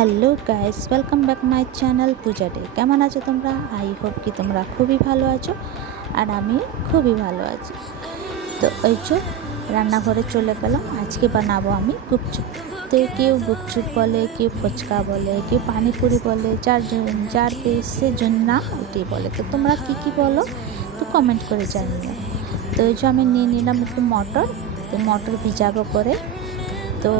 Hello guys, welcome back my channel Puja day. কেমন আছো তোমরা? আই হোপ কি তোমরা খুবই ভালো আছো, আর আমি খুবই ভালো আছি। তো ওই যে রান্নাঘরে চলে গেলাম। আজকে বানাবো আমি গুপচুপ। তো কেউ গুপচুপ বলে, কেউ ফুচকা বলে, কেউ পানিপুরি বলে, যার পেসের জন্য নাম ওইটাই বলে। তো তোমরা কি বলো তো কমেন্ট করে জানিও। তো ওই যে আমি নিয়ে নিলাম একটু মটর। তো মটর ভিজাবো করে, তো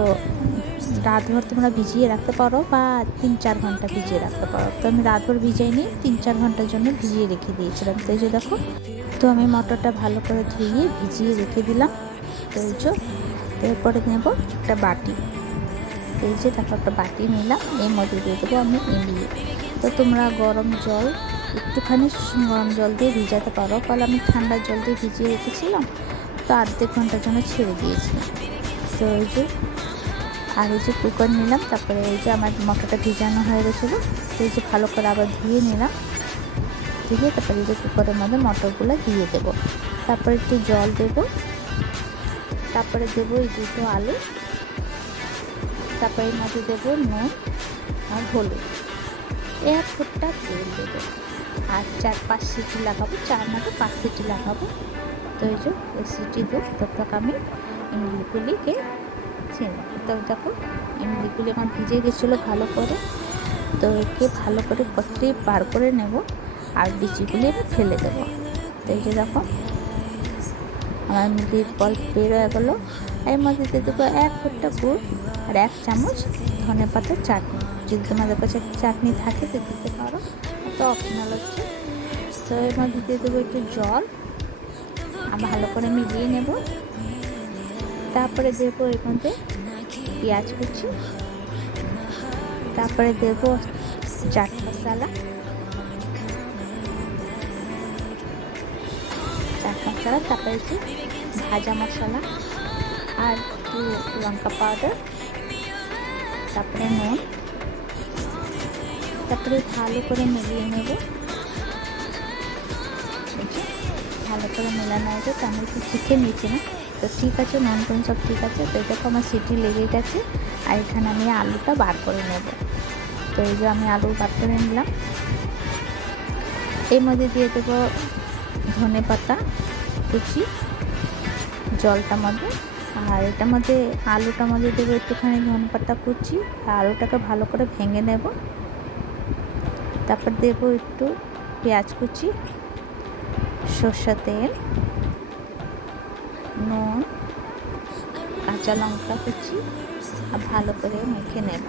রাতভর তোমরা ভিজিয়ে রাখতে পারো বা 3-4 ঘন্টা ভিজিয়ে রাখতে পারো। তো আমি রাতভর ভিজাই নিয়ে 3-4 ঘন্টার জন্য ভিজিয়ে রেখে দিয়েছিলাম। তো এই যে দেখো, তো আমি মটরটা ভালো করে ধুয়ে ভিজিয়ে রেখে দিলাম। তো এই যে এরপরে নেব একটা বাটি। এই যে দেখো একটা বাটি নিলাম, এর মধ্যে দিয়ে দেবো আমি ইমলি। তো তোমরা গরম জল, একটুখানি গরম জল দিয়ে ভিজাতে পারো, ফলে আমি ঠান্ডা জল দিয়ে ভিজিয়ে রেখেছিলাম। তো 1.5 ঘন্টার জন্য ছেড়ে দিয়েছিলাম। তো এই যে আর এই যে কুকার নিলাম। তারপরে এই যে আমার মটরটা ভিজানো হয়ে গেছিলো। তো এই যে ভালো করে আবার ধুয়ে নিলাম। ধুয়ে তারপরে এই যে কুকারের মধ্যে মটরগুলো দিয়ে দেবো। তারপরে একটু জল দেবো। তারপরে দেবো এই দুটো আলু। তারপরে এর মধ্যে দেবো নুন আর হলুদ। 1 ফুটটা তেল দেবো। আর 4-5 সিটি লাগাবো, 4 না তো 5 সিটি লাগাবো। তো এই যে সিটি দেবো, ততক্ষণ আমি ইমলিগুলিকে ছেড়ে। তো দেখো ইমলিগুলি আমার ভিজে গেছিলো ভালো করে। তো একে ভালো করে কতরি বার করে নেব, আর বিচিগুলি আমি ফেলে দেবো। তো এই যে দেখো আমার ইমলির পল্প বের হয়ে গেলো। এর মধ্যে দিয়ে দেবো 1 ফুটটা গুড় আর 1 চামচ ধনেপাতার চাটনি। যদি তোমাদের কাছে চাটনি থাকে তো দিতে পারো, তো অপশনাল হচ্ছে। তো এর মধ্যে দিয়ে দেবো একটু জল, আর ভালো করে মিলিয়ে নেব। তারপরে দেবো এর মধ্যে পেঁয়াজ কুচি। তারপরে দেবো চাট মশলা, তারপরে হচ্ছে ভাজা মশলা, আর একটু লঙ্কা পাউডার, তারপরে নুন। তারপরে ভালো করে মিলিয়ে নেব। ভালো করে মেলানো হয়েছে, তো আমি একটু শিখে নিয়েছিলাম। তো ঠিক আছে, নুন টুন সব ঠিক আছে। তো দেখো আমার সিটি লেগে গেছে। আর এখানে আমি আলুটা বার করে নেব। তো এই যে আমি আলু বার করে নিলাম। এর মধ্যে দিয়ে দেবো ধনে পাতা কুচি জলটার মধ্যে, আর এটার মধ্যে আলুটার মধ্যে দেবো একটুখানি ধনে পাতা কুচি। আর আলুটাকে ভালো করে ভেঙে নেব। তারপর দেবো একটু পেঁয়াজ কুচি, সরষের তেল, নুন, কাঁচা লঙ্কা কুচি, আর ভালো করে মেখে নেব।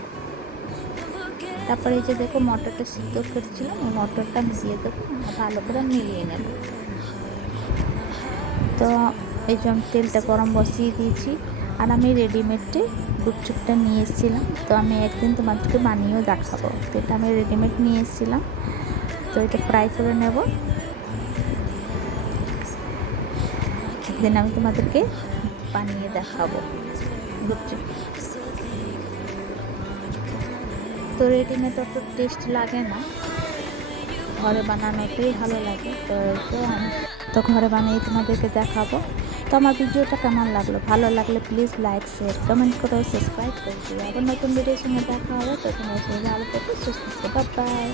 তারপরে এই যে দেখো মটরটা সিদ্ধ করেছিলাম, এই মটরটা আমি দিয়ে দেবো, আর ভালো করে মিলিয়ে নেব। তো এই যে আমি তেলটা গরম বসিয়ে দিয়েছি, আর আমি রেডিমেডে গুপচুপটা নিয়ে এসেছিলাম। তো আমি একদিন তোমাদেরকে বানিয়েও দেখাবো। তো এটা আমি রেডিমেড নিয়ে এসেছিলাম। তো এটা ফ্রাই করে নেব। একদিন আমি তোমাদেরকে বানিয়ে দেখাবো গুপচুপ। তো রেডিমেড অত টেস্ট লাগে না, ঘরে বানানোতেই ভালো লাগে। তো ঘরে বানিয়ে তোমাদেরকে দেখাবো। তো আমার ভিডিওটা কেমন লাগলো, ভালো লাগলে প্লিজ লাইক, শেয়ার, কমেন্ট করো, সাবস্ক্রাইব করে দিও। আবার নতুন ভিডিওর সঙ্গে দেখা হবে। তো তোমার সঙ্গে ভালো থেকো, সুস্থ থেকো, বাই।